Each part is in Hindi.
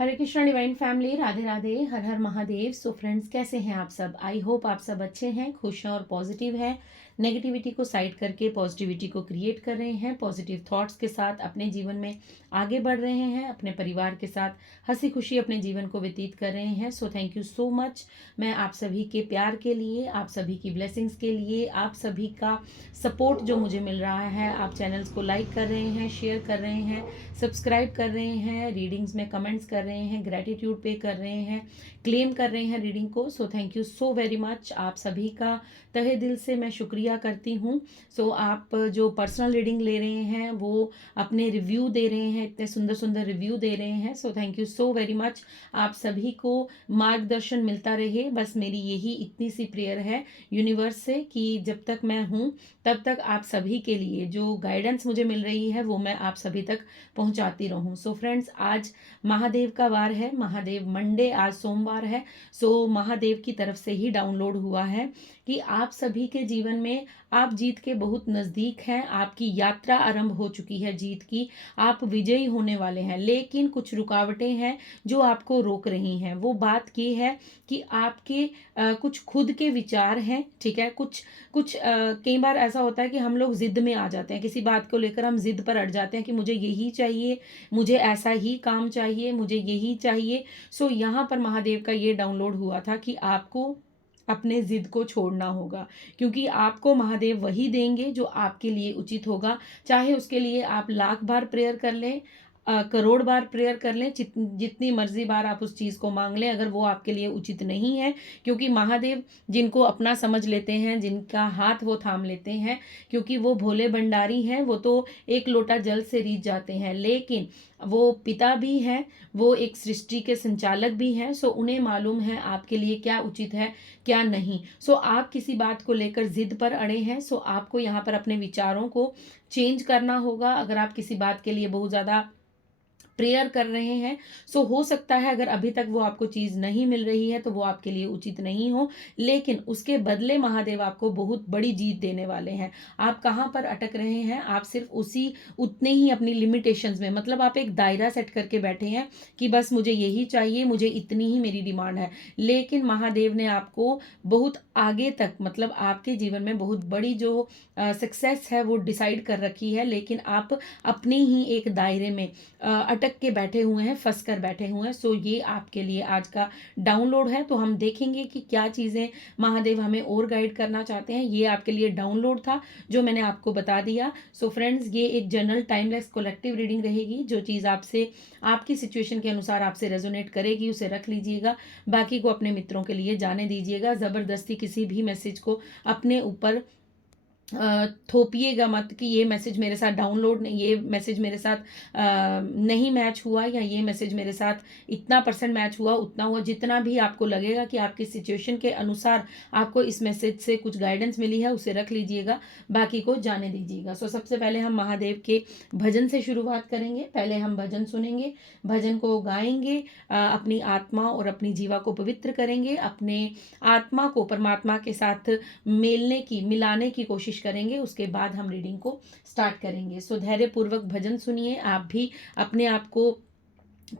हरे कृष्णा डिवाइन फैमिली, राधे राधे, हर हर महादेव। सो फ्रेंड्स, कैसे हैं आप सब? आई होप आप सब अच्छे हैं, खुश हैं और पॉजिटिव हैं। नेगेटिविटी को साइड करके पॉजिटिविटी को क्रिएट कर रहे हैं, पॉजिटिव थॉट्स के साथ अपने जीवन में आगे बढ़ रहे हैं, अपने परिवार के साथ हंसी खुशी अपने जीवन को व्यतीत कर रहे हैं। So thank you so much. मैं आप सभी के प्यार के लिए, आप सभी की ब्लेसिंग्स के लिए, आप सभी का सपोर्ट जो मुझे मिल रहा है, आप चैनल्स को लाइक कर रहे हैं, शेयर कर रहे हैं, सब्सक्राइब कर रहे हैं, रीडिंग्स में कमेंट्स कर रहे हैं, ग्रेटिट्यूड पे कर रहे हैं, क्लेम कर रहे हैं रीडिंग को। So thank you so very much. आप सभी का तहे दिल से मैं शुक्रिया करती हूँ। सो आप जो पर्सनल रीडिंग ले रहे हैं वो अपने रिव्यू दे रहे हैं, इतने सुंदर सुंदर रिव्यू दे रहे हैं। So thank you so very much. आप सभी को मार्गदर्शन मिलता रहे, बस मेरी यही इतनी सी प्रेयर है यूनिवर्स से कि जब तक मैं हूँ तब तक आप सभी के लिए जो गाइडेंस मुझे मिल रही है वो मैं आप सभी तक पहुंचाती रहूं। सो फ्रेंड्स, आज महादेव का वार है, महादेव मंडे, आज सोमवार है। सो महादेव की तरफ से ही डाउनलोड हुआ है कि आप सभी के जीवन में आप जीत के बहुत नज़दीक हैं, आपकी यात्रा आरंभ हो चुकी है जीत की, आप विजयी होने वाले हैं। लेकिन कुछ रुकावटें हैं जो आपको रोक रही हैं। वो बात ये है कि आपके कुछ खुद के विचार हैं, ठीक है। कुछ कुछ कई बार ऐसा होता है कि हम लोग जिद में आ जाते हैं, किसी बात को लेकर हम जिद पर अड़ जाते हैं कि मुझे यही चाहिए, मुझे ऐसा ही काम चाहिए, मुझे यही चाहिए। सो यहाँ पर महादेव का ये डाउनलोड हुआ था कि आपको अपने जिद को छोड़ना होगा, क्योंकि आपको महादेव वही देंगे जो आपके लिए उचित होगा। चाहे उसके लिए आप लाख बार प्रेयर कर लें, करोड़ बार प्रेयर कर लें, जितनी मर्जी बार आप उस चीज़ को मांग लें, अगर वो आपके लिए उचित नहीं है। क्योंकि महादेव जिनको अपना समझ लेते हैं, जिनका हाथ वो थाम लेते हैं, क्योंकि वो भोले भंडारी हैं, वो तो एक लोटा जल से रीझ जाते हैं। लेकिन वो पिता भी हैं, वो एक सृष्टि के संचालक भी हैं। सो उन्हें मालूम है आपके लिए क्या उचित है, क्या नहीं। सो आप किसी बात को लेकर जिद पर अड़े हैं, सो आपको यहाँ पर अपने विचारों को चेंज करना होगा। अगर आप किसी बात के लिए बहुत ज़्यादा प्रेयर कर रहे हैं, सो हो सकता है अगर अभी तक वो आपको चीज़ नहीं मिल रही है तो वो आपके लिए उचित नहीं हो, लेकिन उसके बदले महादेव आपको बहुत बड़ी जीत देने वाले हैं। आप कहाँ पर अटक रहे हैं? आप सिर्फ उसी उतने ही अपनी लिमिटेशंस में, मतलब आप एक दायरा सेट करके बैठे हैं कि बस मुझे यही चाहिए, मुझे इतनी ही मेरी डिमांड है। लेकिन महादेव ने आपको बहुत आगे तक, मतलब आपके जीवन में बहुत बड़ी जो सक्सेस है वो डिसाइड कर रखी है, लेकिन आप अपने ही एक दायरे में अटक के बैठे हुए हैं, फंस कर बैठे हुए हैं। सो ये आपके लिए आज का डाउनलोड है। तो हम देखेंगे कि क्या चीज़ें महादेव हमें और गाइड करना चाहते हैं। ये आपके लिए डाउनलोड था जो मैंने आपको बता दिया। सो फ्रेंड्स, ये एक जनरल टाइमलेस कलेक्टिव रीडिंग रहेगी। जो चीज़ आपसे, आपकी सिचुएशन के अनुसार आपसे रेजोनेट करेगी उसे रख लीजिएगा, बाकी को अपने मित्रों के लिए जाने दीजिएगा। ज़बरदस्ती किसी भी मैसेज को अपने ऊपर थोपिएगा मत कि ये मैसेज मेरे साथ डाउनलोड नहीं, ये मैसेज मेरे साथ नहीं मैच हुआ, या ये मैसेज मेरे साथ इतना परसेंट मैच हुआ, उतना हुआ। जितना भी आपको लगेगा कि आपकी सिचुएशन के अनुसार आपको इस मैसेज से कुछ गाइडेंस मिली है उसे रख लीजिएगा, बाकी को जाने दीजिएगा। सो सबसे पहले हम महादेव के भजन से शुरुआत करेंगे। पहले हम भजन सुनेंगे, भजन को गाएंगे, अपनी आत्मा और अपनी जीवा को पवित्र करेंगे, अपने आत्मा को परमात्मा के साथ मिलाने की कोशिश करेंगे। उसके बाद हम रीडिंग को स्टार्ट करेंगे। सो धैर्यपूर्वक भजन सुनिए, आप भी अपने आप को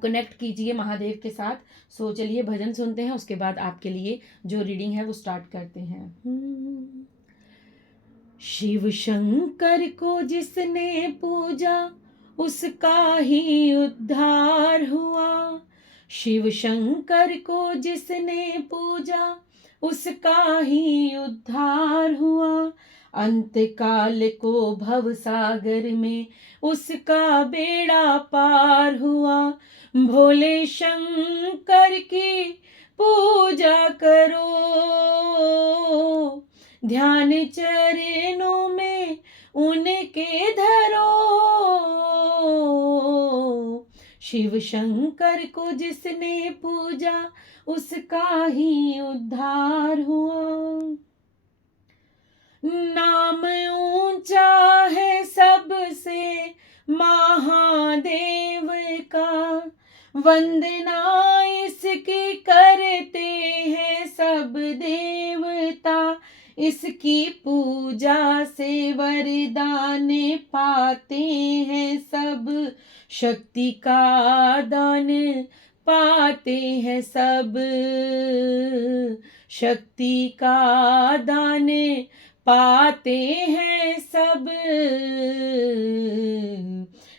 कनेक्ट कीजिए महादेव के साथ। सो चलिए भजन सुनते हैं, उसके बाद आपके लिए जो रीडिंग है वो स्टार्ट करते हैं। शिव शंकर को जिसने पूजा उसका ही उद्धार हुआ। शिव शंकर को जिसने पूजा उसका ही उद्धार हुआ। अंत काल को भव सागर में उसका बेड़ा पार हुआ। भोले शंकर की पूजा करो, ध्यान चरणों में उनके धरो। शिव शंकर को जिसने पूजा उसका ही उद्धार हुआ। नाम ऊंचा है सबसे महादेव का, वंदना इसकी करते हैं सब देवता। इसकी पूजा से वरदान पाते हैं सब, शक्ति का दान पाते हैं सब, शक्ति का दाने पाते हैं सब,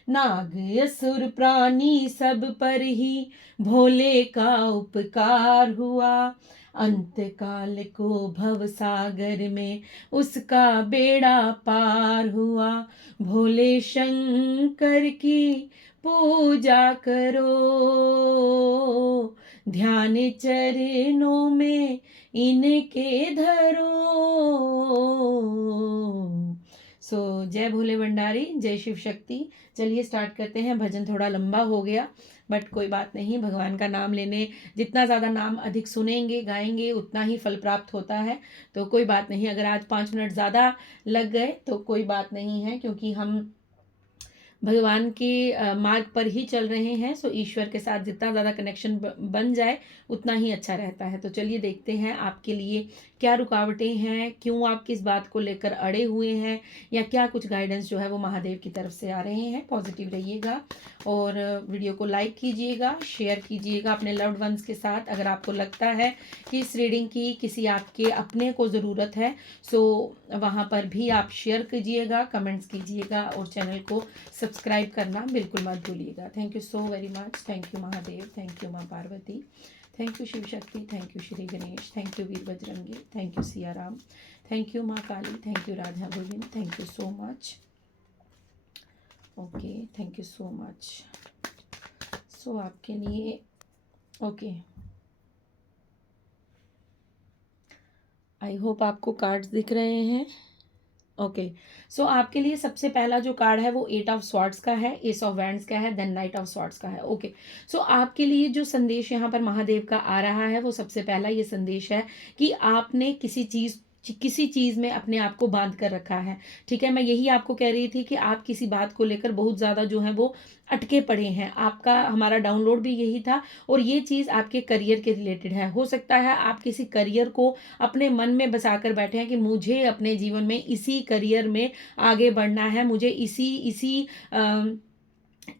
नाग असुर प्राणी सब पर ही भोले का उपकार हुआ, अंत काल को भव सागर में उसका बेड़ा पार हुआ, भोले शंकर की पूजा करो, ध्यान चरणों में इनके धरो। जय भोले भंडारी, जय शिव शक्ति। चलिए स्टार्ट करते हैं। भजन थोड़ा लंबा हो गया बट कोई बात नहीं, भगवान का नाम लेने, जितना ज़्यादा नाम अधिक सुनेंगे गाएंगे उतना ही फल प्राप्त होता है। तो कोई बात नहीं, अगर आज 5 मिनट ज़्यादा लग गए तो कोई बात नहीं है, क्योंकि हम भगवान के मार्ग पर ही चल रहे हैं। सो ईश्वर के साथ जितना ज़्यादा कनेक्शन बन जाए उतना ही अच्छा रहता है। तो चलिए देखते हैं आपके लिए क्या रुकावटें हैं, क्यों आप किस बात को लेकर अड़े हुए हैं, या क्या कुछ गाइडेंस जो है वो महादेव की तरफ से आ रहे हैं। पॉजिटिव रहिएगा और वीडियो को लाइक कीजिएगा, शेयर कीजिएगा अपने लव्ड वंस के साथ। अगर आपको लगता है कि इस रीडिंग की किसी आपके अपने को ज़रूरत है सो वहाँ पर भी आप शेयर कीजिएगा, कमेंट्स कीजिएगा और चैनल को सब्सक्राइब करना बिल्कुल मत भूलिएगा। Thank you so very much. Thank you Mahadev, thank you माँ Parvati, thank you Shiv Shakti, thank you Shri Ganesh, thank you Veer Bajrangi, thank you Siya Ram, thank you माँ Kali, thank you Radha Govind, thank you so much. Okay, thank you so much. So आपके लिए ओके, आई होप आपको कार्ड्स दिख रहे हैं। ओके, सो आपके लिए सबसे पहला जो कार्ड है वो 8 ऑफ स्वॉर्ड्स का है, एस ऑफ वैंड्स का है, देन नाइट ऑफ स्वॉर्ड्स का है। ओके, सो आपके लिए जो संदेश यहाँ पर महादेव का आ रहा है वो सबसे पहला ये संदेश है कि आपने किसी चीज़ में अपने आप को बांध कर रखा है। ठीक है, मैं यही आपको कह रही थी कि आप किसी बात को लेकर बहुत ज़्यादा जो है वो अटके पड़े हैं। आपका हमारा डाउनलोड भी यही था और ये चीज़ आपके करियर के रिलेटेड है। हो सकता है आप किसी करियर को अपने मन में बसा कर बैठे हैं कि मुझे अपने जीवन में इसी करियर में आगे बढ़ना है, मुझे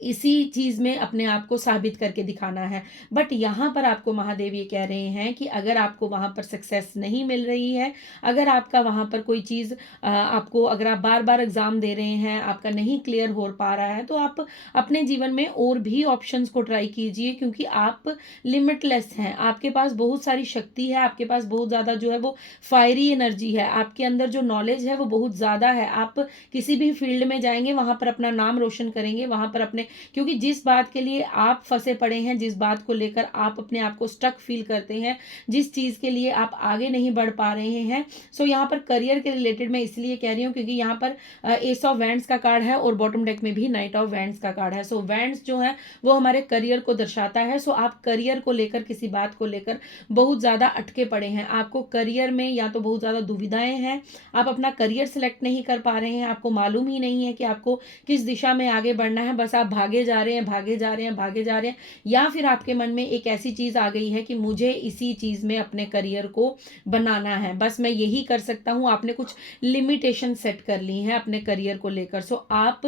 इसी चीज़ में अपने आप को साबित करके दिखाना है। बट यहाँ पर आपको महादेव ये कह रहे हैं कि अगर आपको वहाँ पर सक्सेस नहीं मिल रही है, अगर आपका वहाँ पर कोई चीज़ आपको, अगर आप बार बार एग्ज़ाम दे रहे हैं, आपका नहीं क्लियर हो पा रहा है, तो आप अपने जीवन में और भी ऑप्शंस को ट्राई कीजिए, क्योंकि आप लिमिटलेस हैं। आपके पास बहुत सारी शक्ति है, आपके पास बहुत ज़्यादा जो है वो फायरी एनर्जी है, आपके अंदर जो नॉलेज है वो बहुत ज़्यादा है। आप किसी भी फील्ड में जाएंगे वहाँ पर अपना नाम रोशन करेंगे, वहाँ पर अपने, क्योंकि जिस बात के लिए आप फंसे पड़े हैं, जिस बात को लेकर आप अपने आप को स्टक फील करते हैं, जिस चीज़ के लिए आप आगे नहीं बढ़ पा रहे हैं, सो यहाँ पर करियर के रिलेटेड मैं इसलिए कह रही हूँ क्योंकि यहाँ पर एस ऑफ वैंड्स का कार्ड है और बॉटम डेक में भी नाइट ऑफ वैंड्स का कार्ड है। सो वैंड्स जो है वो हमारे करियर को दर्शाता है। सो आप करियर को लेकर, किसी बात को लेकर बहुत ज़्यादा अटके पड़े हैं, आपको करियर में या तो बहुत ज़्यादा दुविधाएं हैं, आप अपना करियर सिलेक्ट नहीं कर पा रहे हैं, आपको मालूम ही नहीं है कि आपको किस दिशा में आगे बढ़ना है, बस आप भागे जा रहे हैं, भागे जा रहे हैं, भागे जा रहे हैं, या फिर आपके मन में एक ऐसी चीज़ आ गई है कि मुझे इसी चीज़ में अपने करियर को बनाना है, बस मैं यही कर सकता हूँ। आपने कुछ लिमिटेशन सेट कर ली हैं अपने करियर को लेकर। सो आप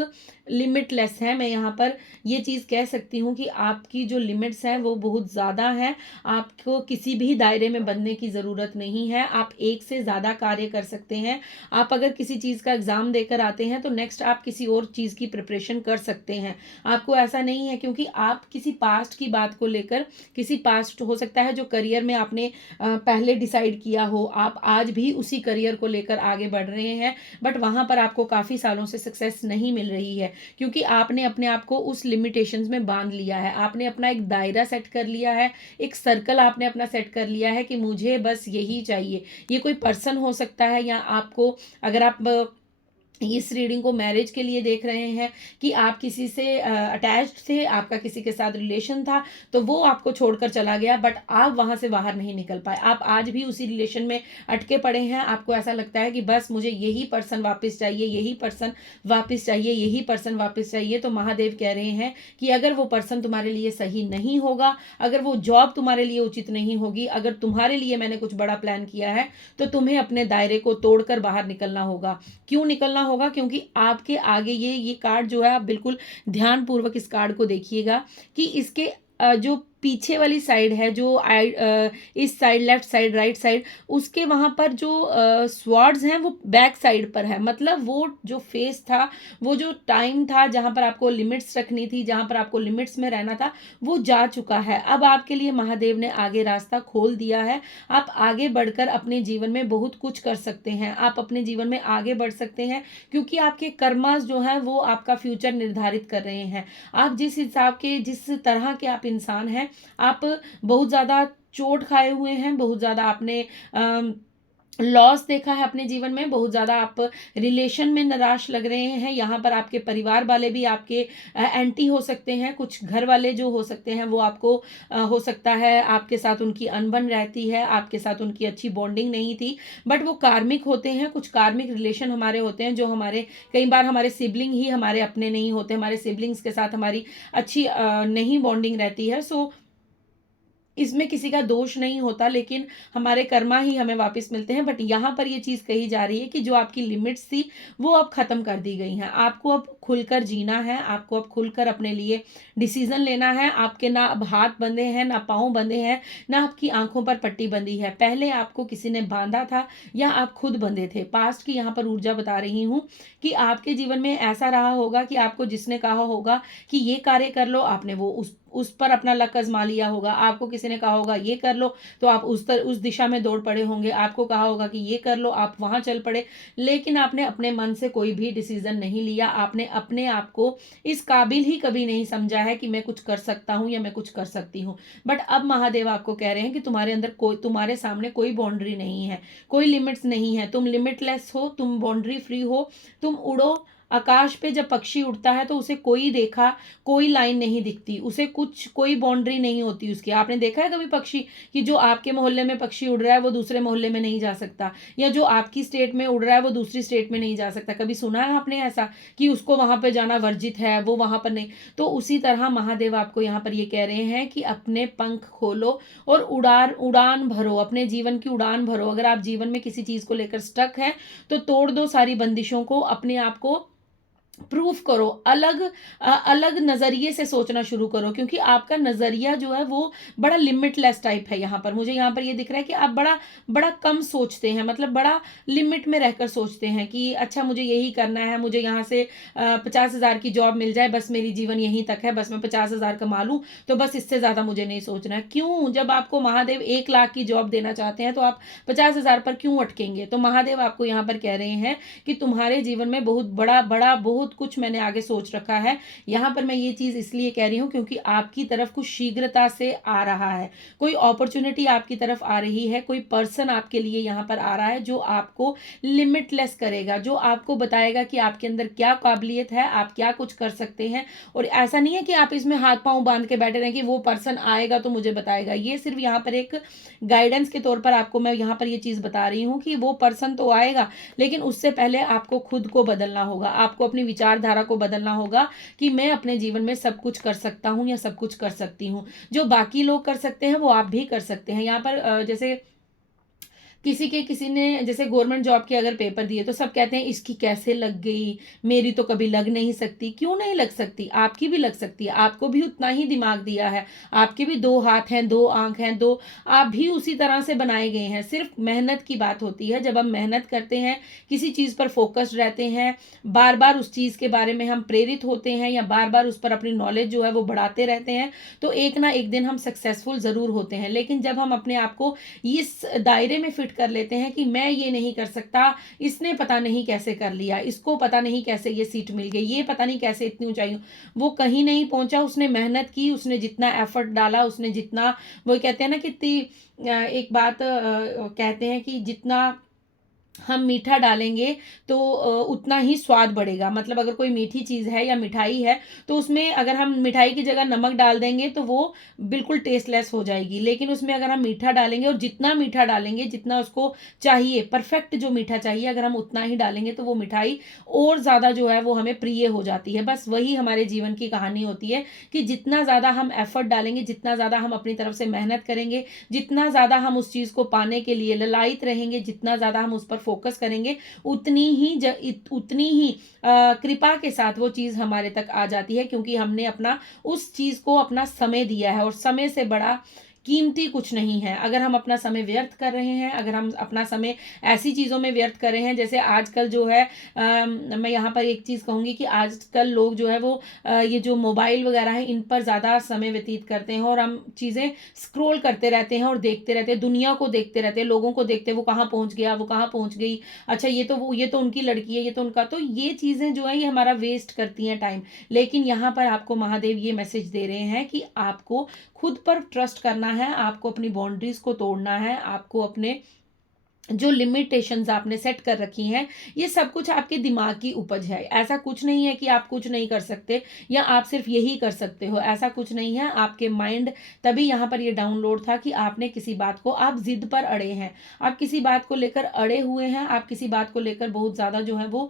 लिमिटलेस हैं। मैं यहाँ पर ये चीज़ कह सकती हूँ कि आपकी जो लिमिट्स हैं वो बहुत ज़्यादा हैं। आपको किसी भी दायरे में बंधने की ज़रूरत नहीं है, आप एक से ज़्यादा कार्य कर सकते हैं। आप अगर किसी चीज़ का एग्ज़ाम देकर आते हैं तो नेक्स्ट आप किसी और चीज़ की प्रिपरेशन कर सकते हैं। आपको ऐसा नहीं है, क्योंकि आप किसी पास्ट की बात को लेकर, किसी पास्ट हो सकता है जो करियर में आपने पहले डिसाइड किया हो, आप आज भी उसी करियर को लेकर आगे बढ़ रहे हैं, बट वहाँ पर आपको काफ़ी सालों से सक्सेस नहीं मिल रही है, क्योंकि आपने अपने आप को उस लिमिटेशंस में बांध लिया है। आपने अपना एक दायरा सेट कर लिया है, एक सर्कल आपने अपना सेट कर लिया है कि मुझे बस यही चाहिए। ये कोई पर्सन हो सकता है, या आपको, अगर आप इस रीडिंग को मैरिज के लिए देख रहे हैं कि आप किसी से अटैच्ड थे, आपका किसी के साथ रिलेशन था, तो वो आपको छोड़कर चला गया, बट आप वहाँ से बाहर नहीं निकल पाए, आप आज भी उसी रिलेशन में अटके पड़े हैं। आपको ऐसा लगता है कि बस मुझे यही पर्सन वापस चाहिए, यही पर्सन वापस चाहिए, यही पर्सन वापस चाहिए। तो महादेव कह रहे हैं कि अगर वो पर्सन तुम्हारे लिए सही नहीं होगा, अगर वो जॉब तुम्हारे लिए उचित नहीं होगी, अगर तुम्हारे लिए मैंने कुछ बड़ा प्लान किया है, तो तुम्हें अपने दायरे को तोड़कर बाहर निकलना होगा। क्यों निकलना होगा? क्योंकि आपके आगे ये कार्ड जो है, आप बिल्कुल ध्यान पूर्वक इस कार्ड को देखिएगा कि इसके जो पीछे वाली साइड है, जो इस side, left side, right side, उसके वहाँ पर जो स्वॉर्ड्स हैं वो बैक साइड पर है। मतलब वो जो फेस था, वो जो टाइम था जहाँ पर आपको लिमिट्स रखनी थी, जहाँ पर आपको लिमिट्स में रहना था, वो जा चुका है। अब आपके लिए महादेव ने आगे रास्ता खोल दिया है। आप आगे बढ़कर अपने जीवन में बहुत कुछ कर सकते हैं, आप अपने जीवन में आगे बढ़ सकते हैं, क्योंकि आपके कर्मास जो है वो आपका फ्यूचर निर्धारित कर रहे हैं। आप जिस हिसाब के, जिस तरह के आप इंसान हैं, आप बहुत ज़्यादा चोट खाए हुए हैं, बहुत ज़्यादा आपने लॉस देखा है अपने जीवन में, बहुत ज़्यादा आप रिलेशन में निराश लग रहे हैं। यहाँ पर आपके परिवार वाले भी आपके एंटी हो सकते हैं, कुछ घर वाले जो हो सकते हैं वो आपको हो सकता है आपके साथ उनकी अनबन रहती है, आपके साथ उनकी अच्छी बॉन्डिंग नहीं थी, बट वो कार्मिक होते हैं। कुछ कार्मिक रिलेशन हमारे होते हैं जो हमारे, कई बार हमारे सिबलिंग ही हमारे अपने नहीं होते, हमारे सिबलिंग्स के साथ हमारी अच्छी नहीं बॉन्डिंग रहती है। सो इसमें किसी का दोष नहीं होता, लेकिन हमारे कर्मा ही हमें वापस मिलते हैं। बट यहाँ पर ये चीज़ कही जा रही है कि जो आपकी लिमिट्स थी वो अब ख़त्म कर दी गई हैं। आपको अब खुलकर जीना है, आपको अब खुलकर अपने लिए डिसीजन लेना है। आपके ना अब हाथ बंधे हैं, ना पाँव बंधे हैं, ना आपकी आंखों पर पट्टी बंधी है। पहले आपको किसी ने बांधा था या आप खुद बंधे थे। पास्ट की यहाँ पर ऊर्जा बता रही हूँ कि आपके जीवन में ऐसा रहा होगा कि आपको जिसने कहा होगा कि ये कार्य कर लो, आपने वो उस पर अपना लक आजमा लिया होगा। आपको किसी ने कहा होगा ये कर लो, तो आप उस दिशा में दौड़ पड़े होंगे। आपको कहा होगा कि ये कर लो, आप वहां चल पड़े, लेकिन आपने अपने मन से कोई भी डिसीजन नहीं लिया। आपने अपने आप को इस काबिल ही कभी नहीं समझा है कि मैं कुछ कर सकता हूं या मैं कुछ कर सकती हूं। बट अब महादेव आपको कह रहे हैं कि तुम्हारे अंदर कोई, तुम्हारे सामने कोई बाउंड्री नहीं है, कोई लिमिट्स नहीं है। तुम लिमिटलेस हो, तुम बाउंड्री फ्री हो, तुम उड़ो। आकाश पे जब पक्षी उड़ता है तो उसे कोई रेखा, कोई लाइन नहीं दिखती, उसे कुछ कोई बाउंड्री नहीं होती उसकी। आपने देखा है कभी पक्षी कि जो आपके मोहल्ले में पक्षी उड़ रहा है वो दूसरे मोहल्ले में नहीं जा सकता, या जो आपकी स्टेट में उड़ रहा है वो दूसरी स्टेट में नहीं जा सकता? कभी सुना है आपने ऐसा कि उसको वहां पर जाना वर्जित है, वो वहां पर नहीं? तो उसी तरह महादेव आपको यहाँ पर ये कह रहे हैं कि अपने पंख खोलो और उड़ान भरो, अपने जीवन की उड़ान भरो। अगर आप जीवन में किसी चीज को लेकर स्टक है तो तोड़ दो सारी बंदिशों को, अपने आप को प्रूफ करो, अलग नजरिए से सोचना शुरू करो, क्योंकि आपका नजरिया जो है वो बड़ा लिमिटलेस टाइप है। यहाँ पर मुझे यहाँ पर ये दिख रहा है कि आप बड़ा बड़ा कम सोचते हैं, मतलब बड़ा लिमिट में रहकर सोचते हैं कि अच्छा मुझे यही करना है, मुझे यहाँ से 50,000 की जॉब मिल जाए, बस मेरी जीवन यहीं तक है, बस मैं 50,000 कमा लूँ तो बस, इससे ज्यादा मुझे नहीं सोचना है। क्यों? जब आपको महादेव 1 लाख की जॉब देना चाहते हैं तो आप 50,000 पर क्यों अटकेंगे? तो महादेव आपको यहाँ पर कह रहे हैं कि तुम्हारे जीवन में बहुत बड़ा बड़ा बहुत कुछ मैंने आगे सोच रखा है। यहां पर मैं ये चीज इसलिए कह रही हूं क्योंकि आपकी तरफ कुछ शीघ्रता से आ रहा है, कोई अपॉर्चुनिटी आपकी तरफ आ रही है, कोई पर्सन आपके लिए यहां पर आ रहा है जो आपको लिमिटलेस करेगा, जो आपको बताएगा कि आपके अंदर क्या काबिलियत है, आप क्या कुछ कर सकते हैं। और ऐसा नहीं है कि आप इसमें हाथ पांव बांध के बैठे रहें कि वो पर्सन आएगा तो मुझे बताएगा। ये सिर्फ यहाँ पर एक गाइडेंस के तौर पर आपको मैं यहाँ पर ये चीज बता रही हूँ कि वो पर्सन तो आएगा, लेकिन उससे पहले आपको खुद को बदलना होगा, आपको अपनी विचारधारा को बदलना होगा कि मैं अपने जीवन में सब कुछ कर सकता हूं या सब कुछ कर सकती हूं। जो बाकी लोग कर सकते हैं वो आप भी कर सकते हैं। यहाँ पर जैसे किसी ने जैसे गवर्नमेंट जॉब के अगर पेपर दिए तो सब कहते हैं इसकी कैसे लग गई, मेरी तो कभी लग नहीं सकती। क्यों नहीं लग सकती? आपकी भी लग सकती है, आपको भी उतना ही दिमाग दिया है, आपके भी 2 हाथ हैं, 2 आंख हैं, दो, आप भी उसी तरह से बनाए गए हैं। सिर्फ मेहनत की बात होती है। जब हम मेहनत करते हैं, किसी चीज पर फोकस्ड रहते हैं, बार बार उस चीज के बारे में हम प्रेरित होते हैं या बार बार उस पर अपनी नॉलेज जो है वो बढ़ाते रहते हैं, तो एक ना एक दिन हम सक्सेसफुल जरूर होते हैं। लेकिन जब हम अपने आप को इस दायरे में फिट कर लेते हैं कि मैं ये नहीं कर सकता, इसने पता नहीं कैसे कर लिया, इसको पता नहीं कैसे ये सीट मिल गई, ये पता नहीं कैसे इतनी ऊंचाई, वो कहीं नहीं पहुंचा। उसने मेहनत की, उसने जितना एफर्ट डाला, उसने जितना, वो कहते हैं ना कि एक बात कहते हैं कि जितना हम मीठा डालेंगे तो उतना ही स्वाद बढ़ेगा। मतलब अगर कोई मीठी चीज़ है या मिठाई है तो उसमें अगर हम मिठाई की जगह नमक डाल देंगे तो वो बिल्कुल टेस्टलेस हो जाएगी, लेकिन उसमें अगर हम मीठा डालेंगे और जितना मीठा डालेंगे, जितना उसको चाहिए, परफेक्ट जो मीठा चाहिए, अगर हम उतना ही डालेंगे तो वो मिठाई और ज़्यादा जो है वो हमें प्रिय हो जाती है। बस वही हमारे जीवन की कहानी होती है कि जितना ज़्यादा हम एफर्ट डालेंगे, जितना ज़्यादा हम अपनी तरफ से मेहनत करेंगे, जितना ज़्यादा हम उस चीज़ को पाने के लिए ललायित रहेंगे, जितना ज़्यादा हम उस पर फोकस करेंगे उतनी ही कृपा के साथ वो चीज़ हमारे तक आ जाती है, क्योंकि हमने अपना उस चीज़ को अपना समय दिया है, और समय से बड़ा कीमती कुछ नहीं है। अगर हम अपना समय व्यर्थ कर रहे हैं, अगर हम अपना समय ऐसी चीज़ों में व्यर्थ कर रहे हैं, जैसे आजकल जो है मैं यहाँ पर एक चीज़ कहूँगी कि आजकल लोग जो है वो ये जो मोबाइल वगैरह है इन पर ज़्यादा समय व्यतीत करते हैं, और हम चीज़ें स्क्रॉल करते रहते हैं और देखते रहते हैं, दुनिया को देखते रहते हैं, लोगों को देखते हैं, वो कहाँ पहुँच गया, वो कहाँ पहुँच गई, अच्छा ये तो उनकी लड़की है, ये तो उनका, तो ये चीज़ें जो है ये हमारा वेस्ट करती हैं टाइम। लेकिन यहाँ पर आपको महादेव ये मैसेज दे रहे हैं कि आपको खुद पर ट्रस्ट करना है, आपको अपनी बाउंड्रीज को तोड़ना है, आपको अपने जो लिमिटेशंस आपने सेट कर रखी हैं, ये सब कुछ आपके दिमाग की उपज है। ऐसा कुछ नहीं है कि आप कुछ नहीं कर सकते या आप सिर्फ यही कर सकते हो, ऐसा कुछ नहीं है। आपके माइंड तभी यहाँ पर ये डाउनलोड था कि आपने किसी बात को, आप जिद पर अड़े हैं, आप किसी बात को लेकर अड़े हुए हैं, आप किसी बात को लेकर बहुत ज़्यादा जो है वो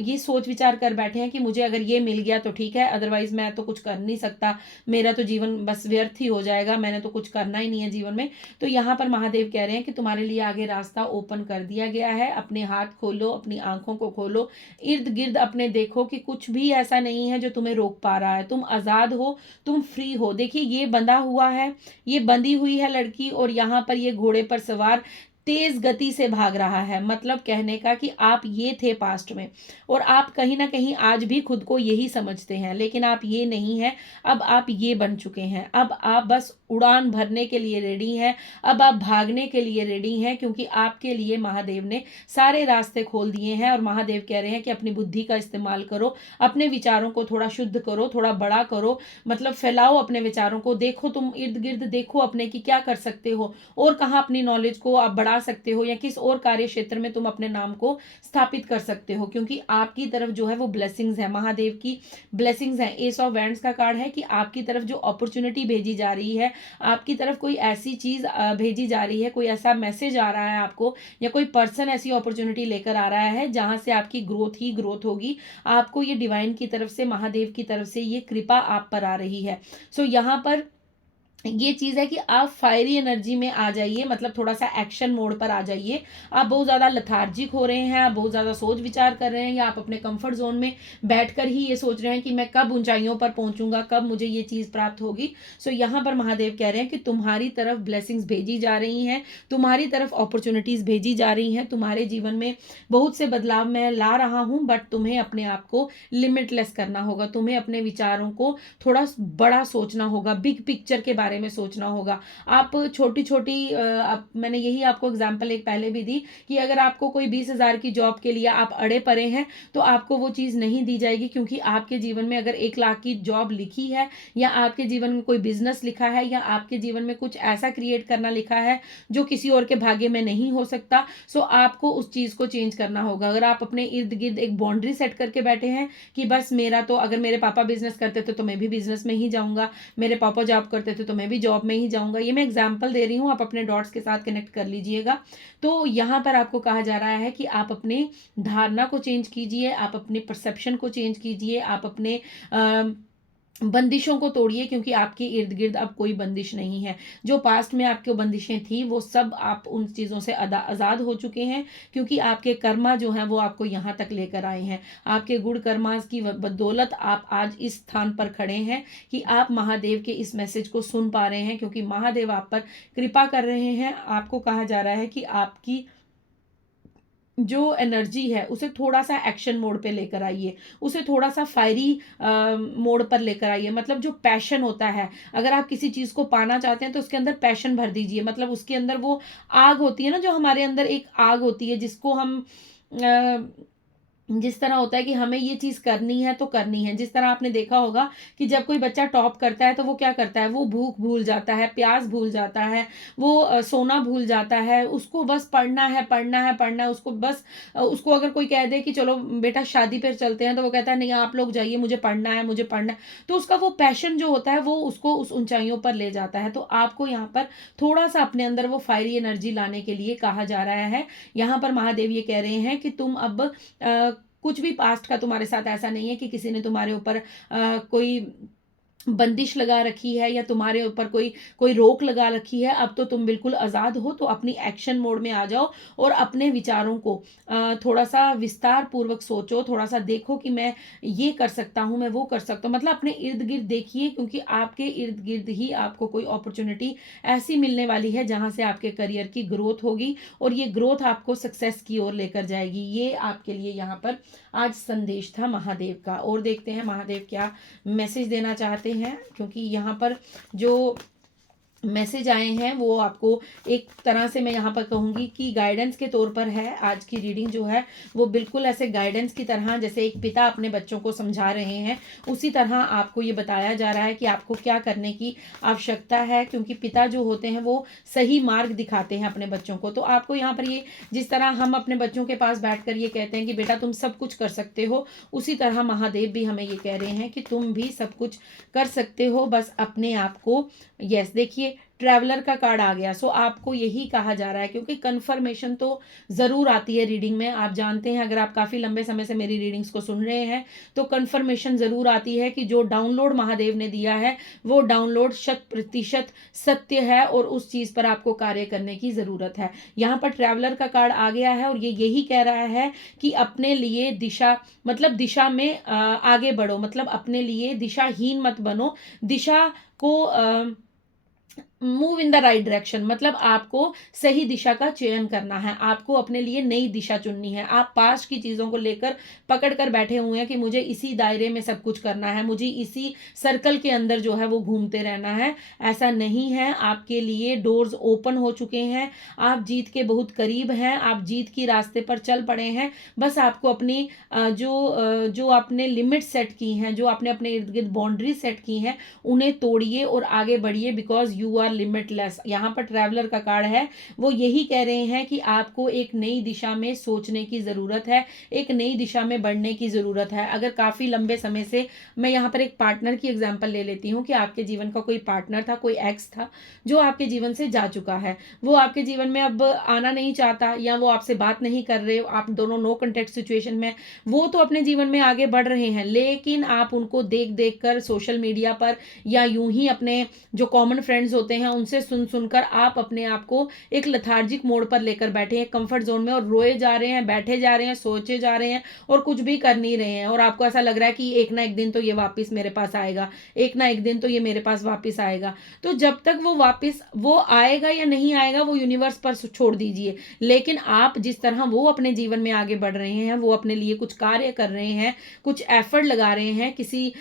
ये सोच विचार कर बैठे हैं कि मुझे अगर ये मिल गया तो ठीक है, अदरवाइज मैं तो कुछ कर नहीं सकता, मेरा तो जीवन बस व्यर्थ ही हो जाएगा, मैंने तो कुछ करना ही नहीं है जीवन में। तो यहाँ पर महादेव कह रहे हैं कि तुम्हारे लिए आगे रास्ता ओपन कर दिया गया है। अपने हाथ खोलो, अपनी आंखों को खोलो, इर्द गिर्द अपने देखो कि कुछ भी ऐसा नहीं है जो तुम्हें रोक पा रहा है। तुम आजाद हो, तुम फ्री हो। देखिए ये बंधा हुआ है, ये बंधी हुई है लड़की, और यहाँ पर ये घोड़े पर सवार तेज गति से भाग रहा है। मतलब कहने का कि आप ये थे पास्ट में, और आप कहीं ना कहीं आज भी खुद को यही समझते हैं, लेकिन आप ये नहीं है, अब आप ये बन चुके हैं। अब आप बस उड़ान भरने के लिए रेडी हैं, अब आप भागने के लिए रेडी हैं, क्योंकि आपके लिए महादेव ने सारे रास्ते खोल दिए हैं। और महादेव कह रहे हैं कि अपनी बुद्धि का इस्तेमाल करो, अपने विचारों को थोड़ा शुद्ध करो, थोड़ा बड़ा करो, मतलब फैलाओ अपने विचारों को, देखो तुम इर्द गिर्द देखो अपने कि क्या कर सकते हो, और कहाँ अपनी नॉलेज को आप बढ़ा सकते हो, या किस और कार्य क्षेत्र में तुम अपने नाम को स्थापित कर सकते हो, क्योंकि आपकी तरफ जो है वो ब्लेसिंग्स है, महादेव की ब्लेसिंग्स है। एस ऑफ वैंड्स का कार्ड है कि आपकी तरफ जो अपॉर्चुनिटी भेजी जा रही है, आपकी तरफ कोई ऐसी चीज भेजी जा रही है, कोई ऐसा मैसेज आ रहा है आपको, या कोई पर्सन ऐसी अपॉर्चुनिटी लेकर आ रहा है जहां से आपकी ग्रोथ ही ग्रोथ होगी। आपको ये डिवाइन की तरफ से, महादेव की तरफ से ये कृपा आप पर आ रही है। सो यहाँ पर ये चीज है कि आप फायरी एनर्जी में आ जाइए, मतलब थोड़ा सा एक्शन मोड पर आ जाइए। आप बहुत ज्यादा लथार्जिक हो रहे हैं, आप बहुत ज्यादा सोच विचार कर रहे हैं, या आप अपने कंफर्ट जोन में बैठकर ही ये सोच रहे हैं कि मैं कब ऊंचाइयों पर पहुंचूंगा, कब मुझे ये चीज प्राप्त होगी। सो यहाँ पर महादेव कह रहे हैं कि तुम्हारी तरफ ब्लेसिंग्स भेजी जा रही हैं, तुम्हारी तरफ अपॉर्चुनिटीज भेजी जा रही हैं, तुम्हारे जीवन में बहुत से बदलाव मैं ला रहा हूं, बट तुम्हें अपने आप को लिमिटलेस करना होगा, तुम्हें अपने विचारों को थोड़ा बड़ा सोचना होगा, बिग पिक्चर के बारे में सोचना होगा। आप छोटी छोटी मैंने यही आपको एग्जांपल एक पहले भी दी कि अगर आपको कोई 20,000 की जॉब के लिए आप अड़े पड़े हैं, तो आपको वो चीज नहीं दी जाएगी, क्योंकि आपके जीवन में अगर 1 लाख की जॉब लिखी है, या आपके जीवन में कोई बिजनेस लिखा है, या आपके जीवन में कुछ ऐसा क्रिएट करना लिखा है जो किसी और के भाग्य में नहीं हो सकता, सो आपको उस चीज को चेंज करना होगा। अगर आप अपने इर्द गिर्द एक बाउंड्री सेट करके बैठे हैं कि बस मेरा तो, अगर मेरे पापा बिजनेस करते थे तो मैं भी बिजनेस में ही जाऊंगा, मेरे पापा जॉब करते थे तो मैं भी जॉब में ही जाऊंगा, ये मैं एग्जांपल दे रही हूँ, आप अपने डॉट्स के साथ कनेक्ट कर लीजिएगा। तो यहाँ पर आपको कहा जा रहा है कि आप अपनी धारणा को चेंज कीजिए, आप अपने परसेप्शन को चेंज कीजिए, आप अपने बंदिशों को तोड़िए, क्योंकि आपके इर्द गिर्द अब कोई बंदिश नहीं है। जो पास्ट में आपकी बंदिशें थी वो सब आप उन चीज़ों से आज़ाद हो चुके हैं, क्योंकि आपके कर्मा जो हैं वो आपको यहाँ तक लेकर आए हैं। आपके गुण कर्मा की बदौलत आप आज इस स्थान पर खड़े हैं कि आप महादेव के इस मैसेज को सुन पा रहे हैं, क्योंकि महादेव आप पर कृपा कर रहे हैं। आपको कहा जा रहा है कि आपकी जो एनर्जी है उसे थोड़ा सा एक्शन मोड पे लेकर आइए, उसे थोड़ा सा फायरी मोड पर लेकर आइए। मतलब जो पैशन होता है, अगर आप किसी चीज़ को पाना चाहते हैं तो उसके अंदर पैशन भर दीजिए, मतलब उसके अंदर वो आग होती है ना, जो हमारे अंदर एक आग होती है जिसको हम जिस तरह होता है कि हमें ये चीज़ करनी है तो करनी है। जिस तरह आपने देखा होगा कि जब कोई बच्चा टॉप करता है तो वो क्या करता है, वो भूख भूल जाता है, प्यास भूल जाता है, वो सोना भूल जाता है, उसको बस पढ़ना है पढ़ना है पढ़ना है, उसको बस उसको अगर कोई कह दे कि चलो बेटा शादी पर चलते हैं, तो वो कहता है नहीं आप लोग जाइए, मुझे पढ़ना है मुझे पढ़ना है। तो उसका वो पैशन जो होता है वो उसको उस ऊंचाइयों पर ले जाता है। तो आपको यहाँ पर थोड़ा सा अपने अंदर वो फायरी एनर्जी लाने के लिए कहा जा रहा है। यहाँ पर महादेव ये कह रहे हैं कि तुम अब कुछ भी पास्ट का तुम्हारे साथ ऐसा नहीं है कि किसी ने तुम्हारे ऊपर कोई बंदिश लगा रखी है या तुम्हारे ऊपर कोई कोई रोक लगा रखी है, अब तो तुम बिल्कुल आज़ाद हो। तो अपनी एक्शन मोड में आ जाओ और अपने विचारों को थोड़ा सा विस्तार पूर्वक सोचो, थोड़ा सा देखो कि मैं ये कर सकता हूँ, मैं वो कर सकता हूँ। मतलब अपने इर्द गिर्द देखिए, क्योंकि आपके इर्द गिर्द ही आपको कोई अपॉर्चुनिटी ऐसी मिलने वाली है जहाँ से आपके करियर की ग्रोथ होगी और ये ग्रोथ आपको सक्सेस की ओर लेकर जाएगी। ये आपके लिए यहाँ पर आज संदेश था महादेव का। और देखते हैं महादेव क्या मैसेज देना चाहते हैं, क्योंकि यहाँ पर जो मैसेज आए हैं वो आपको एक तरह से मैं यहाँ पर कहूँगी कि गाइडेंस के तौर पर है। आज की रीडिंग जो है वो बिल्कुल ऐसे गाइडेंस की तरह, जैसे एक पिता अपने बच्चों को समझा रहे हैं, उसी तरह आपको ये बताया जा रहा है कि आपको क्या करने की आवश्यकता है, क्योंकि पिता जो होते हैं वो सही मार्ग दिखाते हैं अपने बच्चों को। तो आपको यहाँ पर ये, जिस तरह हम अपने बच्चों के पास बैठकर ये कहते हैं कि बेटा तुम सब कुछ कर सकते हो, उसी तरह महादेव भी हमें ये कह रहे हैं कि तुम भी सब कुछ कर सकते हो, बस अपने आप को। यस, देखिए ट्रैवलर का कार्ड आ गया। सो आपको यही कहा जा रहा है, क्योंकि कंफर्मेशन तो ज़रूर आती है रीडिंग में। आप जानते हैं, अगर आप काफ़ी लंबे समय से मेरी रीडिंग्स को सुन रहे हैं तो कंफर्मेशन ज़रूर आती है कि जो डाउनलोड महादेव ने दिया है वो डाउनलोड 100% सत्य है और उस चीज़ पर आपको कार्य करने की ज़रूरत है। यहाँ पर ट्रैवलर का कार्ड आ गया है और ये यही कह रहा है कि अपने लिए दिशा, मतलब दिशा में आगे बढ़ो, मतलब अपने लिए दिशाहीन मत बनो, दिशा को move in the right direction. मतलब आपको सही दिशा का चयन करना है, आपको अपने लिए नई दिशा चुननी है। आप पास्ट की चीज़ों को लेकर पकड़ कर बैठे हुए हैं कि मुझे इसी दायरे में सब कुछ करना है, मुझे इसी सर्कल के अंदर जो है वो घूमते रहना है। ऐसा नहीं है, आपके लिए डोर्स ओपन हो चुके हैं, आप जीत के बहुत करीब हैं, आप जीत की रास्ते पर चल पड़े हैं। बस आपको अपनी जो आपने लिमिट सेट की हैं, जो आपने अपने इर्द गिर्द बाउंड्री सेट की हैं, उन्हें तोड़िए और आगे बढ़िए, बिकॉज यू आर लिमिटलेस। यहाँ पर ट्रैवलर का कार्ड है, वो यही कह रहे हैं कि आपको एक नई दिशा में सोचने की ज़रूरत है, एक नई दिशा में बढ़ने की ज़रूरत है। अगर काफ़ी लंबे समय से, मैं यहाँ पर एक पार्टनर की एग्जांपल ले लेती हूँ कि आपके जीवन का कोई पार्टनर था, कोई एक्स था जो आपके जीवन से जा चुका है, वो आपके जीवन में अब आना नहीं चाहता या वो आपसे बात नहीं कर रहे, आप दोनों नो कॉन्टेक्ट सिचुएशन में। वो तो अपने जीवन में आगे बढ़ रहे हैं, लेकिन आप उनको देख देख कर सोशल मीडिया पर या यूं ही अपने जो कॉमन फ्रेंड्स होते हैं उनसे सुन सुनकर आप अपने आप को एक लथार्जिक मोड पर लेकर बैठे हैं, कंफर्ट जोन में, और रोए जा रहे हैं, बैठे जा रहे हैं, सोचे जा रहे हैं और कुछ भी कर नहीं रहे हैं। और आपको ऐसा लग रहा है कि एक ना एक दिन तो ये वापस मेरे पास आएगा, एक ना एक दिन तो ये मेरे पास वापस आएगा। तो जब तक वो वापस, वो आएगा या नहीं आएगा वो यूनिवर्स पर छोड़ दीजिए, लेकिन आप जिस तरह वो अपने जीवन में आगे बढ़ रहे हैं, वो अपने लिए कुछ कार्य कर रहे हैं, कुछ एफर्ट लगा रहे हैं, किसी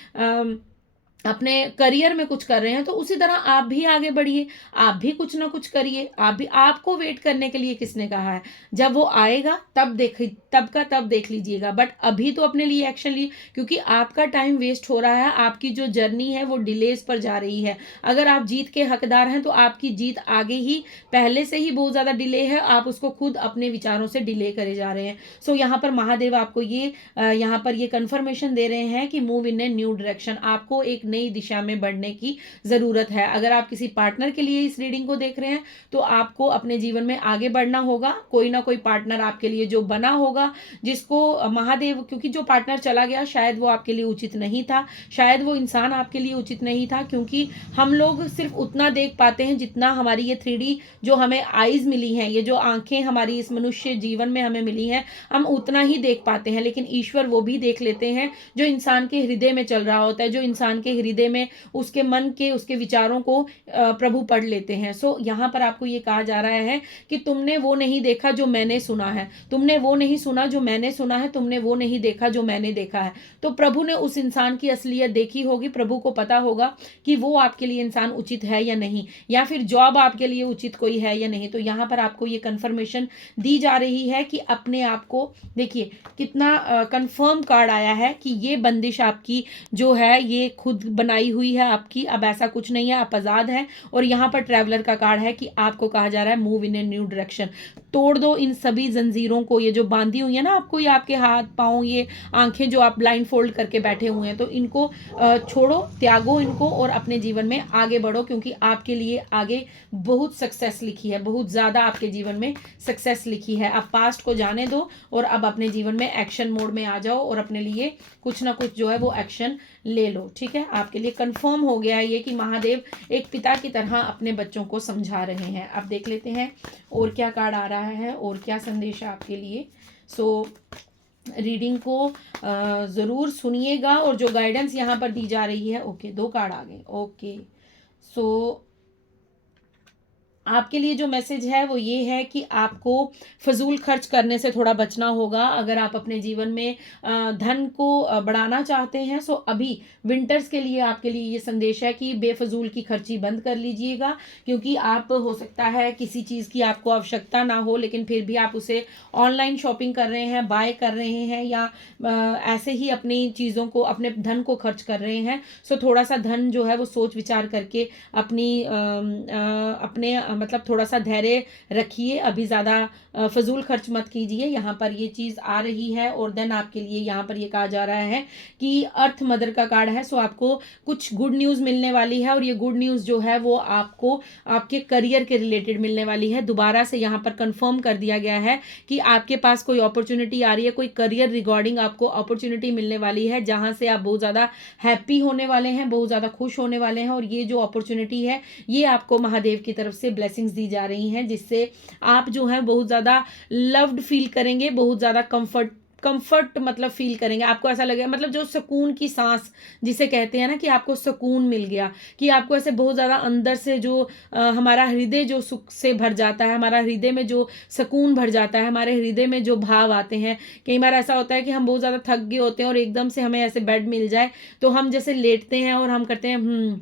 अपने करियर में कुछ कर रहे हैं, तो उसी तरह आप भी आगे बढ़िए, आप भी कुछ ना कुछ करिए। आप भी, आपको वेट करने के लिए किसने कहा है? जब वो आएगा तब का तब देख लीजिएगा, बट अभी तो अपने लिए एक्शन लिए, क्योंकि आपका टाइम वेस्ट हो रहा है, आपकी जो जर्नी है वो डिलेज पर जा रही है। अगर आप जीत के हकदार हैं तो आपकी जीत आगे ही, पहले से ही बहुत ज़्यादा डिले है, आप उसको खुद अपने विचारों से डिले करे जा रहे हैं। सो यहाँ पर महादेव आपको ये यहाँ पर ये कंफर्मेशन दे रहे हैं कि move in a new direction, आपको एक नई दिशा में बढ़ने की जरूरत है। अगर आप किसी पार्टनर के लिए इस रीडिंग को देख रहे हैं तो आपको अपने जीवन में आगे बढ़ना होगा। कोई ना कोई पार्टनर आपके लिए जो बना होगा, जिसको महादेव, क्योंकि जो पार्टनर चला गया शायद वो आपके लिए उचित नहीं था, शायद वो इंसान आपके लिए उचित नहीं था, क्योंकि हम लोग सिर्फ उतना देख पाते हैं जितना हमारी ये 3D जो हमें आईज मिली हैं, ये जो आंखें हमारी इस मनुष्य जीवन में हमें मिली हैं, हम उतना ही देख पाते हैं। लेकिन ईश्वर वो भी देख लेते हैं जो इंसान के हृदय में चल रहा होता है, जो इंसान के हृदय में, उसके मन के, उसके विचारों को प्रभु पढ़ लेते हैं। सो यहाँ पर आपको ये कहा जा रहा है कि तुमने वो नहीं देखा जो मैंने सुना है, तुमने वो नहीं सुना जो मैंने सुना है, तुमने वो नहीं देखा जो मैंने देखा है। तो प्रभु ने उस इंसान की असलियत देखी होगी, प्रभु को पता होगा कि वो आपके लिए इंसान उचित है या नहीं, या फिर जॉब आपके लिए उचित कोई है या नहीं। तो यहाँ पर आपको ये कंफर्मेशन दी जा रही है कि अपने आप को देखिए, कितना कंफर्म कार्ड आया है कि ये बंदिश आपकी जो है ये खुद बनाई हुई है आपकी, अब ऐसा कुछ नहीं है, आप आज़ाद हैं। और यहाँ पर ट्रैवलर का कार्ड है कि आपको कहा जा रहा है move in a new direction, तोड़ दो इन सभी जंजीरों को, ये जो बांधी हुई है ना आपको, ये आपके हाथ पाँव, ये आंखें जो आप ब्लाइंड फोल्ड करके बैठे हुए हैं, तो इनको छोड़ो, त्यागो इनको और अपने जीवन में आगे बढ़ो, क्योंकि आपके लिए आगे बहुत सक्सेस लिखी है, बहुत ज़्यादा आपके जीवन में सक्सेस लिखी है। अब पास्ट को जाने दो और अब अपने जीवन में एक्शन मोड में आ जाओ और अपने लिए कुछ ना कुछ जो है वो एक्शन ले लो। ठीक है, आपके लिए कंफर्म हो गया है ये कि महादेव एक पिता की तरह अपने बच्चों को समझा रहे हैं। अब देख लेते हैं और क्या कार्ड आ रहा है और क्या संदेश है आपके लिए। सो रीडिंग को ज़रूर सुनिएगा और जो गाइडेंस यहाँ पर दी जा रही है। ओके, 2 कार्ड आ गए। ओके, सो आपके लिए जो मैसेज है वो ये है कि आपको फजूल खर्च करने से थोड़ा बचना होगा। अगर आप अपने जीवन में धन को बढ़ाना चाहते हैं, सो अभी विंटर्स के लिए आपके लिए ये संदेश है कि बेफजूल की खर्ची बंद कर लीजिएगा, क्योंकि आप हो सकता है किसी चीज़ की आपको आवश्यकता ना हो, लेकिन फिर भी आप उसे ऑनलाइन शॉपिंग कर रहे हैं, बाय कर रहे हैं, या ऐसे ही अपनी चीज़ों को, अपने धन को खर्च कर रहे हैं। सो थोड़ा सा धन जो है वो सोच विचार करके अपने मतलब थोड़ा सा धैर्य रखिए, अभी ज़्यादा फजूल खर्च मत कीजिए। यहाँ पर ये चीज़ आ रही है। और देन आपके लिए यहाँ पर ये कहा जा रहा है कि अर्थ मदर का कार्ड है, सो आपको कुछ गुड न्यूज़ मिलने वाली है, और ये गुड न्यूज़ जो है वो आपको आपके करियर के रिलेटेड मिलने वाली है। दोबारा से यहाँ पर कंफर्म कर दिया गया है कि आपके पास कोई अपॉर्चुनिटी आ रही है, कोई करियर रिगार्डिंग आपको अपॉर्चुनिटी मिलने वाली है, जहाँ से आप बहुत ज़्यादा हैप्पी होने वाले हैं, बहुत ज़्यादा खुश होने वाले हैं। और ये जो अपॉर्चुनिटी है ये आपको महादेव की तरफ से ब्लेसिंग्स दी जा रही हैं, जिससे आप जो है बहुत ज़्यादा लव्ड फील करेंगे, बहुत ज़्यादा कंफर्ट मतलब फील करेंगे। आपको ऐसा लगेगा, मतलब जो सुकून की सांस जिसे कहते हैं ना, कि आपको सुकून मिल गया, कि आपको ऐसे बहुत ज़्यादा अंदर से जो हमारा हृदय जो सुख से भर जाता है, हमारा हृदय में जो सुकून भर जाता है, हमारे हृदय में जो भाव आते हैं। कई बार ऐसा होता है कि हम बहुत ज़्यादा थक गए होते हैं और एकदम से हमें ऐसे बेड मिल जाए तो हम जैसे लेटते हैं और हम करते हैं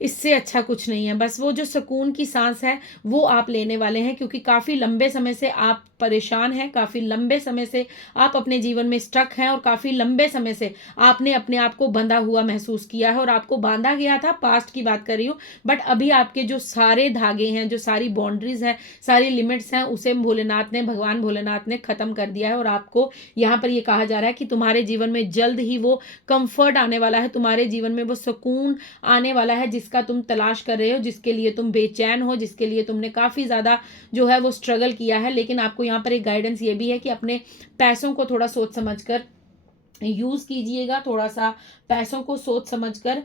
इससे अच्छा कुछ नहीं है। बस वो जो सुकून की सांस है वो आप लेने वाले हैं, क्योंकि काफ़ी लंबे समय से आप परेशान हैं, काफ़ी लंबे समय से आप अपने जीवन में स्ट्रक हैं, और काफ़ी लंबे समय से आपने अपने आप को बंधा हुआ महसूस किया है, और आपको बांधा गया था, पास्ट की बात कर रही हूँ। बट अभी आपके जो सारे धागे हैं, जो सारी बाउंड्रीज हैं, सारी लिमिट्स हैं, उसे भगवान भोलेनाथ ने ख़त्म कर दिया है। और आपको यहाँ पर ये कहा जा रहा है कि तुम्हारे जीवन में जल्द ही वो कंफर्ट आने वाला है, तुम्हारे जीवन में वो सुकून आने वाला है जिसका तुम तलाश कर रहे हो, जिसके लिए तुम बेचैन हो, जिसके लिए तुमने काफ़ी ज़्यादा जो है वो स्ट्रगल किया है। लेकिन आपको यहाँ पर एक गाइडेंस ये भी है कि अपने पैसों को थोड़ा सोच समझकर यूज़ कीजिएगा, थोड़ा सा पैसों को सोच समझकर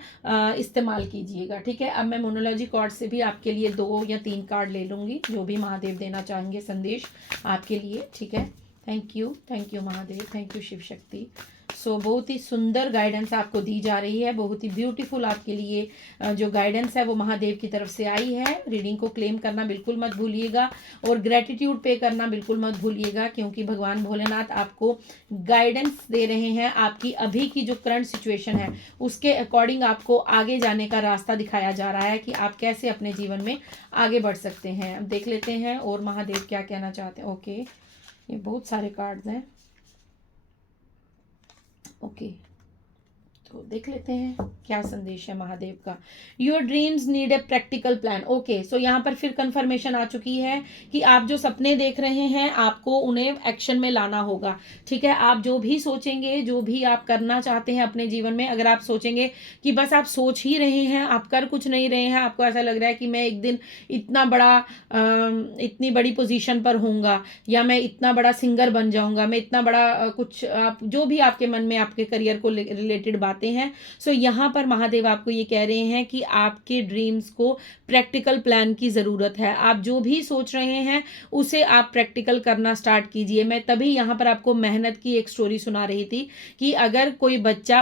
इस्तेमाल कीजिएगा। ठीक है, अब मैं मोनोलॉजी कार्ड से भी आपके लिए 2 या 3 कार्ड ले लूँगी, जो भी महादेव देना चाहेंगे संदेश आपके लिए। ठीक है, thank you Mahadev, thank you Shiv Shakti. So बहुत ही सुंदर गाइडेंस आपको दी जा रही है, बहुत ही ब्यूटीफुल आपके लिए जो गाइडेंस है वो महादेव की तरफ से आई है। रीडिंग को क्लेम करना बिल्कुल मत भूलिएगा, और ग्रेटिट्यूड पे करना बिल्कुल मत भूलिएगा, क्योंकि भगवान भोलेनाथ आपको गाइडेंस दे रहे हैं। आपकी अभी की जो करंट सिचुएशन है उसके अकॉर्डिंग आपको आगे जाने का रास्ता दिखाया जा रहा है कि आप कैसे अपने जीवन में आगे बढ़ सकते हैं। अब देख लेते हैं और महादेव क्या कहना चाहते हैं। ओके, ये बहुत सारे कार्ड्स हैं। ओके, तो देख लेते हैं क्या संदेश है महादेव का। Your dreams need a practical plan. Okay, so यहाँ पर फिर कंफर्मेशन आ चुकी है कि आप जो सपने देख रहे हैं आपको उन्हें एक्शन में लाना होगा। ठीक है, आप जो भी सोचेंगे, जो भी आप करना चाहते हैं अपने जीवन में, अगर आप सोचेंगे कि बस आप सोच ही रहे हैं, आप कर कुछ नहीं रहे हैं, आपको ऐसा लग रहा है कि मैं एक दिन इतनी बड़ी पोजीशन पर होऊंगा, या मैं इतना बड़ा सिंगर बन जाऊंगा, मैं इतना बड़ा कुछ, आप जो भी आपके मन में आपके करियर को रिलेटेड बातें हैं, सो यहाँ पर महादेव आपको ये कह रहे हैं कि आपके ड्रीम्स को प्रैक्टिकल प्लान की ज़रूरत है। आप जो भी सोच रहे हैं उसे आप प्रैक्टिकल करना स्टार्ट कीजिए। मैं तभी यहाँ पर आपको मेहनत की एक स्टोरी सुना रही थी कि अगर कोई बच्चा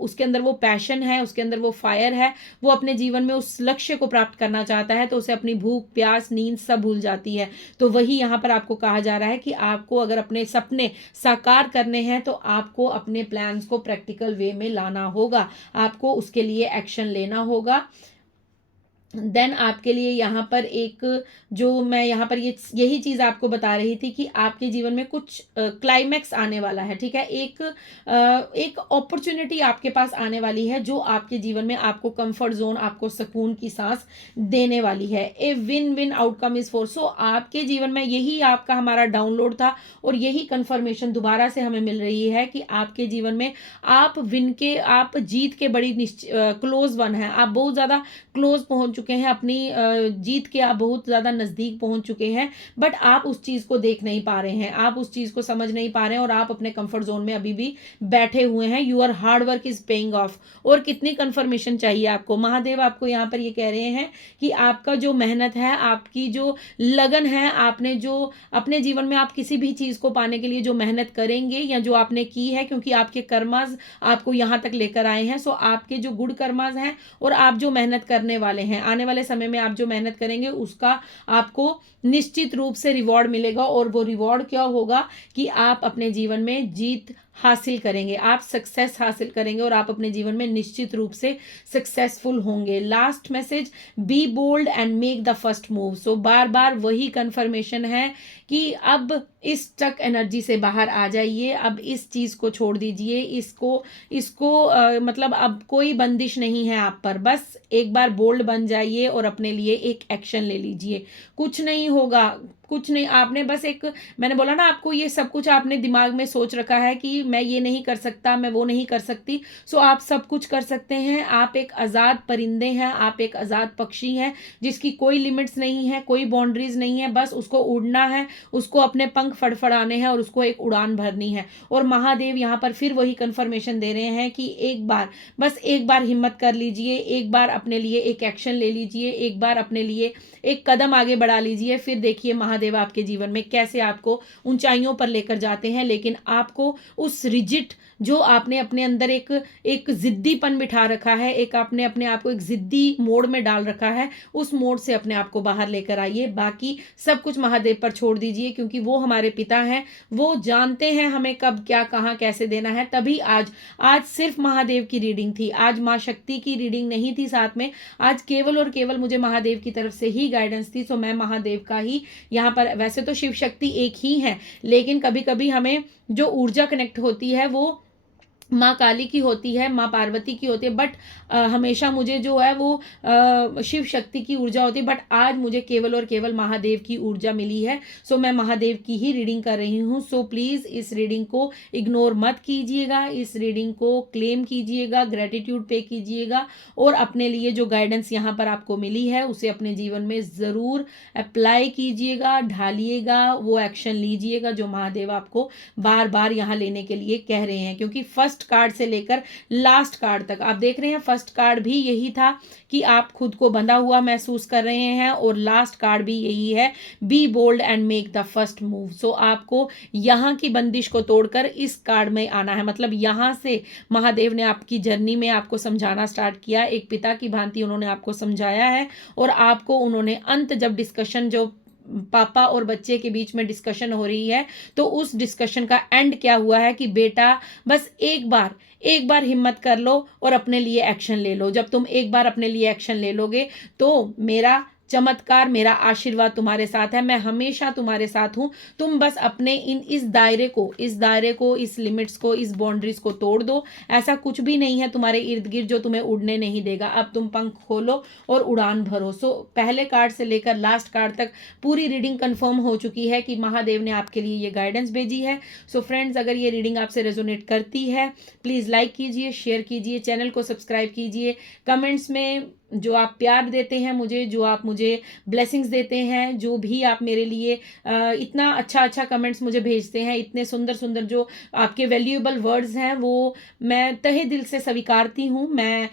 उसके अंदर वो पैशन है, उसके अंदर वो फायर है, वो अपने जीवन में उस लक्ष्य को प्राप्त करना चाहता है, तो उसे अपनी भूख प्यास नींद सब भूल जाती है। तो वही यहाँ पर आपको कहा जा रहा है कि आपको अगर अपने सपने साकार करने हैं तो आपको अपने प्लान्स को प्रैक्टिकल वे में लाना होगा, आपको उसके लिए एक्शन लेना होगा। देन आपके लिए यहाँ पर एक जो मैं यहाँ पर यही चीज़ आपको बता रही थी कि आपके जीवन में कुछ क्लाइमैक्स आने वाला है। ठीक है, एक अपॉर्चुनिटी आपके पास आने वाली है जो आपके जीवन में आपको कंफर्ट जोन, आपको सुकून की सांस देने वाली है। A win win outcome is for. So आपके जीवन में यही आपका हमारा डाउनलोड था, और यही कंफर्मेशन दोबारा से हमें मिल रही है कि आपके जीवन में आप जीत के बड़ी क्लोज वन है, आप बहुत ज़्यादा क्लोज पहुँच चुके हैं, अपनी जीत के आप बहुत ज़्यादा नज़दीक पहुंच चुके हैं, बट आप उस चीज़ को देख नहीं पा रहे हैं, आप उस चीज़ को समझ नहीं पा रहे हैं और आप अपने कंफर्ट जोन में अभी भी बैठे हुए हैं। Your hard work is paying off. और कितनी कंफर्मेशन चाहिए आपको? महादेव आपको यहाँ पर ये कह रहे हैं कि आपका जो मेहनत है, आपकी जो लगन है, आपने जो अपने जीवन में आप किसी भी चीज़ को पाने के लिए जो मेहनत करेंगे या जो आपने की है, क्योंकि आपके कर्माज आपको यहाँ तक लेकर आए हैं, सो आपके जो गुड कर्माज हैं और आप जो मेहनत करने वाले हैं, आने वाले समय में आप जो मेहनत करेंगे उसका आपको निश्चित रूप से रिवॉर्ड मिलेगा। और वो रिवॉर्ड क्या होगा कि आप अपने जीवन में जीत हासिल करेंगे, आप सक्सेस हासिल करेंगे और आप अपने जीवन में निश्चित रूप से सक्सेसफुल होंगे। Last message, be bold and make the first move. So बार बार वही कंफर्मेशन है कि अब इस स्टक एनर्जी से बाहर आ जाइए, अब इस चीज़ को छोड़ दीजिए, इसको मतलब अब कोई बंदिश नहीं है आप पर, बस एक बार बोल्ड बन जाइए और अपने लिए एक एक्शन ले लीजिए। कुछ नहीं होगा, कुछ नहीं, आपने बस एक, मैंने बोला ना आपको, ये सब कुछ आपने दिमाग में सोच रखा है कि मैं ये नहीं कर सकता, मैं वो नहीं कर सकती। सो आप सब कुछ कर सकते हैं। आप एक आज़ाद परिंदे हैं, आप एक आज़ाद पक्षी हैं जिसकी कोई लिमिट्स नहीं है, कोई बाउंड्रीज नहीं है, बस उसको उड़ना है, उसको अपने पंख फड़फड़ाने हैं और उसको एक उड़ान भरनी है। और महादेव यहाँ पर फिर वही कंफर्मेशन दे रहे हैं कि एक बार, बस एक बार हिम्मत कर लीजिए, एक बार अपने लिए एक एक्शन ले लीजिए, एक बार अपने लिए एक कदम आगे बढ़ा लीजिए, फिर देखिए महादेव आपके जीवन में कैसे आपको ऊंचाइयों पर लेकर जाते हैं। लेकिन आपको उस रिजिड, जो आपने अपने अंदर एक जिद्दीपन बिठा रखा है, एक आपने अपने आप को एक जिद्दी मोड में डाल रखा है, उस मोड से अपने आप को बाहर लेकर आइए। बाकी सब कुछ महादेव पर छोड़ दीजिए, क्योंकि वो हमारे पिता हैं, वो जानते हैं हमें कब क्या कहाँ कैसे देना है। तभी आज सिर्फ महादेव की रीडिंग थी, आज माँ शक्ति की रीडिंग नहीं थी साथ में, आज केवल और केवल मुझे महादेव की तरफ से ही गाइडेंस थी। सो मैं महादेव का ही यहाँ पर, वैसे तो शिव शक्ति एक ही है, लेकिन कभी कभी हमें जो ऊर्जा कनेक्ट होती है वो माँ काली की होती है, माँ पार्वती की होती है, बट हमेशा मुझे जो है वो शिव शक्ति की ऊर्जा होती है, बट आज मुझे केवल और केवल महादेव की ऊर्जा मिली है। सो मैं महादेव की ही रीडिंग कर रही हूँ। सो प्लीज़ इस रीडिंग को इग्नोर मत कीजिएगा, इस रीडिंग को क्लेम कीजिएगा, ग्रेटिट्यूड पे कीजिएगा और अपने लिए जो गाइडेंस यहाँ पर आपको मिली है उसे अपने जीवन में ज़रूर अप्लाई कीजिएगा, ढालिएगा, वो एक्शन लीजिएगा जो महादेव आपको बार बार यहाँ लेने के लिए कह रहे हैं। क्योंकि फर्स्ट कार्ड से लेकर लास्ट कार्ड तक आप देख रहे हैं, फर्स्ट कार्ड भी यही था कि आप खुद को बंधा हुआ महसूस कर रहे हैं, और लास्ट कार्ड भी यही है, be bold and make the first move. So आपको यहाँ की बंदिश को तोड़कर इस कार्ड में आना है। मतलब यहाँ से महादेव ने आपकी जर्नी में आपको समझाना स्टार्ट किया, एक पिता की भांति उन्होंने आपको समझाया है, और आपको उन्होंने अंत, जब डिस्कशन, जो पापा और बच्चे के बीच में डिस्कशन हो रही है, तो उस डिस्कशन का एंड क्या हुआ है कि बेटा बस एक बार हिम्मत कर लो और अपने लिए एक्शन ले लो। जब तुम एक बार अपने लिए एक्शन ले लोगे तो मेरा चमत्कार, मेरा आशीर्वाद तुम्हारे साथ है, मैं हमेशा तुम्हारे साथ हूँ। तुम बस अपने इस दायरे को, इस लिमिट्स को, इस बाउंड्रीज को तोड़ दो। ऐसा कुछ भी नहीं है तुम्हारे इर्द गिर्द जो तुम्हें उड़ने नहीं देगा। अब तुम पंख खोलो और उड़ान भरो। सो पहले कार्ड से लेकर लास्ट कार्ड तक पूरी रीडिंग कंफर्म हो चुकी है कि महादेव ने आपके लिए ये गाइडेंस भेजी है। सो फ्रेंड्स, अगर ये रीडिंग आपसे रेजोनेट करती है, प्लीज़ लाइक कीजिए, शेयर कीजिए, चैनल को सब्सक्राइब कीजिए। कमेंट्स में जो आप प्यार देते हैं मुझे, जो आप मुझे ब्लेसिंग्स देते हैं, जो भी आप मेरे लिए इतना अच्छा कमेंट्स मुझे भेजते हैं, इतने सुंदर जो आपके वैल्यूएबल वर्ड्स हैं, वो मैं तहे दिल से स्वीकारती हूँ, मैं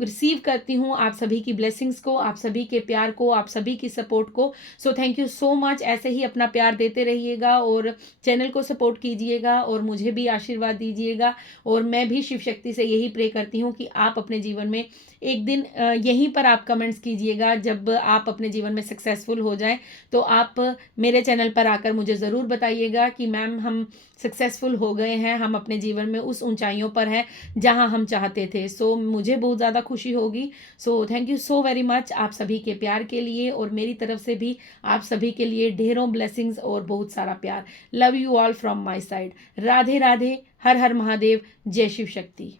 रिसीव करती हूँ आप सभी की ब्लेसिंग्स को, आप सभी के प्यार को, आप सभी की सपोर्ट को। So thank you so much. ऐसे ही अपना प्यार देते रहिएगा और चैनल को सपोर्ट कीजिएगा और मुझे भी आशीर्वाद दीजिएगा। और मैं भी शिव शक्ति से यही प्रे करती हूँ कि आप अपने जीवन में एक दिन यहीं पर आप कमेंट्स कीजिएगा, जब आप अपने जीवन में सक्सेसफुल हो जाएं तो आप मेरे चैनल पर आकर मुझे ज़रूर बताइएगा कि मैम हम सक्सेसफुल हो गए हैं, हम अपने जीवन में उस ऊंचाइयों पर हैं जहां हम चाहते थे। सो मुझे बहुत ज़्यादा खुशी होगी। So thank you so very much आप सभी के प्यार के लिए, और मेरी तरफ से भी आप सभी के लिए ढेरों ब्लेसिंग्स और बहुत सारा प्यार। Love you all from my side. Radhe Radhe, हर हर महादेव, जय शिव शक्ति।